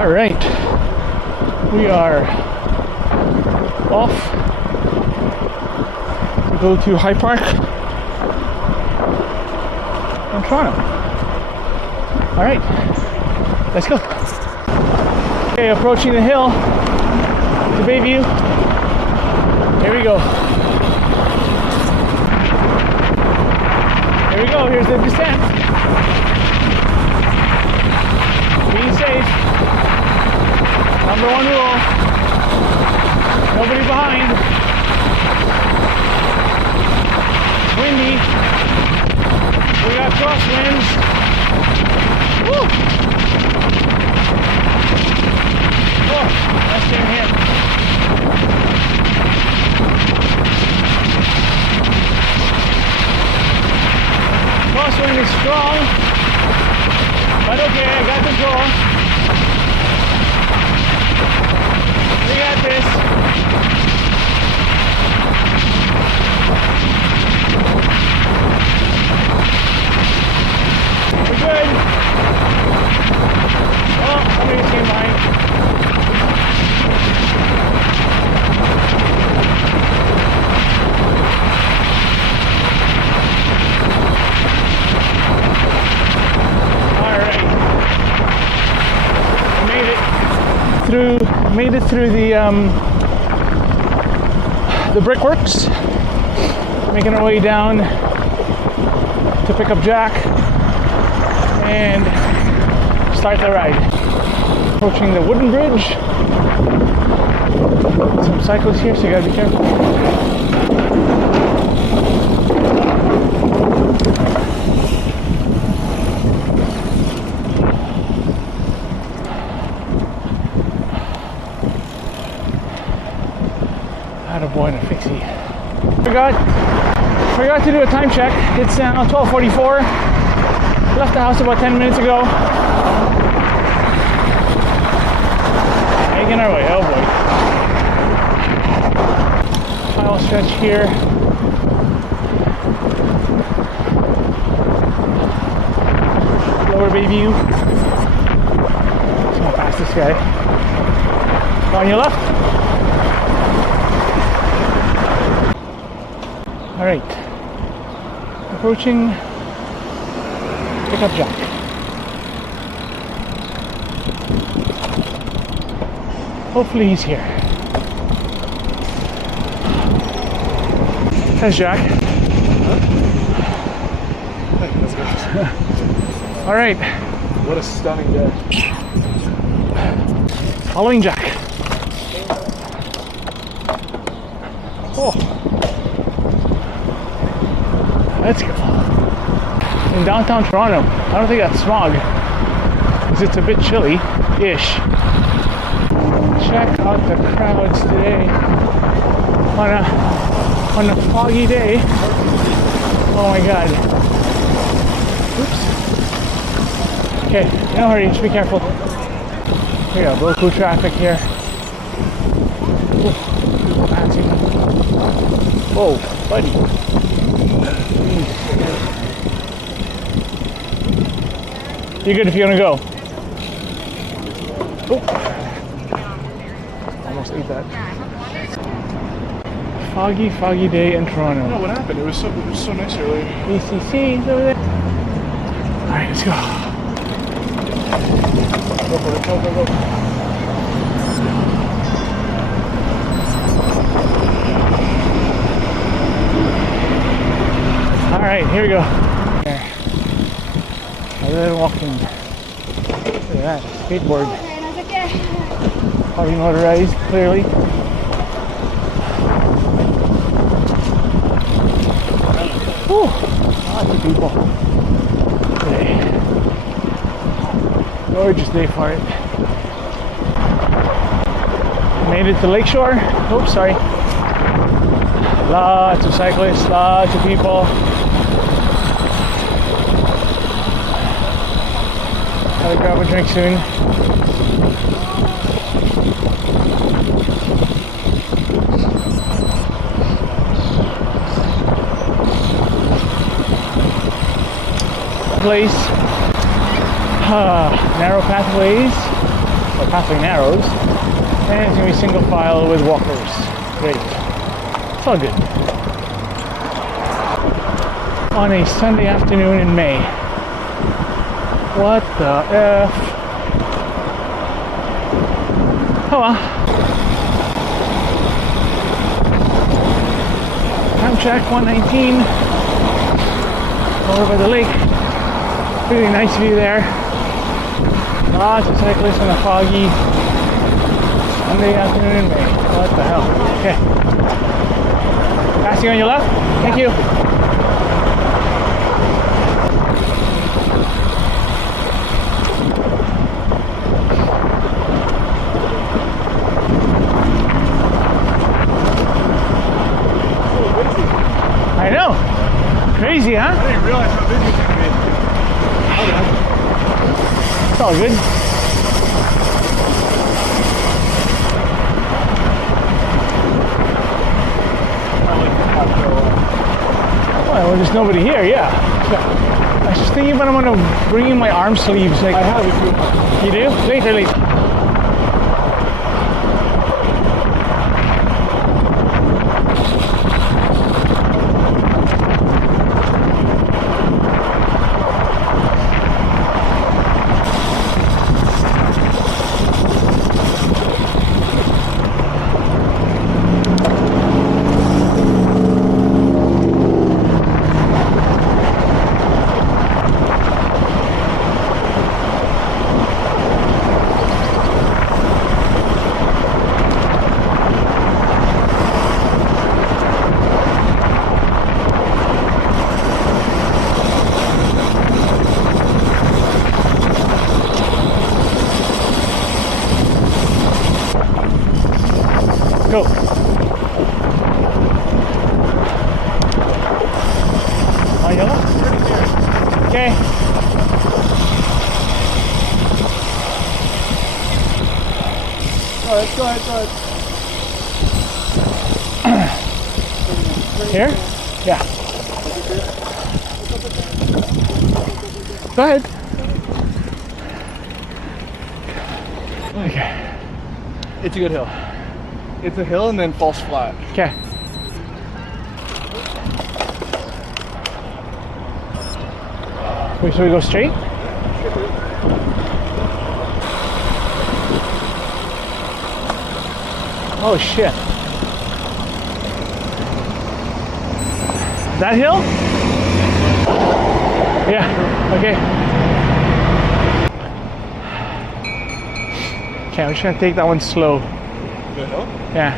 All right, we are off to go to High Park in Toronto. All right, let's go. Okay, approaching the hill to Bayview. Here we go. Here we go, here's the descent. Be safe. Number one rule. Nobody behind. It's windy. We got crosswinds. Woo! Oh, nice thing here. Crosswind is strong, but okay, I got control. We got this. We're good. Oh, somebody's came by. Made it through the brickworks, making our way down to pick up Jack and start the ride. Approaching the wooden bridge. Some cyclists here, so you gotta be careful. Boy, a fixie. Forgot to do a time check. It's now 12:44. Left the house about 10 minutes ago. Making our way. Oh boy. Final stretch here. Lower Bayview. Let's go past this guy. On your left. All right, approaching pickup Jack. Hopefully he's here. There's Jack. Let's go. All right. What a stunning day. Following Jack. Oh. Let's go. In downtown Toronto. I don't think that's smog, because it's a bit chilly-ish. Check out the crowds today on a foggy day. Oh my god. Oops. Okay, no hurry, just be careful. We got local traffic here. Ooh, fancy. Whoa, buddy. You're good if you're gonna go. Oh. Almost ate that. Foggy day in Toronto. No, what happened? It was so nice earlier. BCC is over there. Alright, let's go. Go for it, go. Alright, here we go. There. A little walking. Look at that, skateboard. Probably motorized, clearly. Whew, lots of people today. Gorgeous day for it. Made it to Lakeshore. Oops, sorry. Lots of cyclists, lots of people. Gotta grab a drink soon. Place. Narrow pathways. or passing narrows, and it's going to be single file with walkers. Great. It's all good. On a Sunday afternoon in May. What the F? Oh well. Time check 1:19. Over by the lake. Really nice view there. Lots of cyclists on a foggy Sunday afternoon in May. What the hell? Okay. Passing on your left. Thank you. I know. Crazy, huh? I didn't realize how busy it's going to be. It's all good. Well, there's nobody here, yeah. I was just thinking, but I'm going to bring in my arm sleeves. Like, I have if you you do? Later, later. Go. On your left? Okay. Alright, go ahead. Here? Yeah. Go ahead. Okay. It's a good hill. It's a hill and then falls flat. Okay. Wait, should we go straight? Oh shit. That hill? Yeah, okay. Okay, I'm just gonna take that one slow. Good hill? Yeah.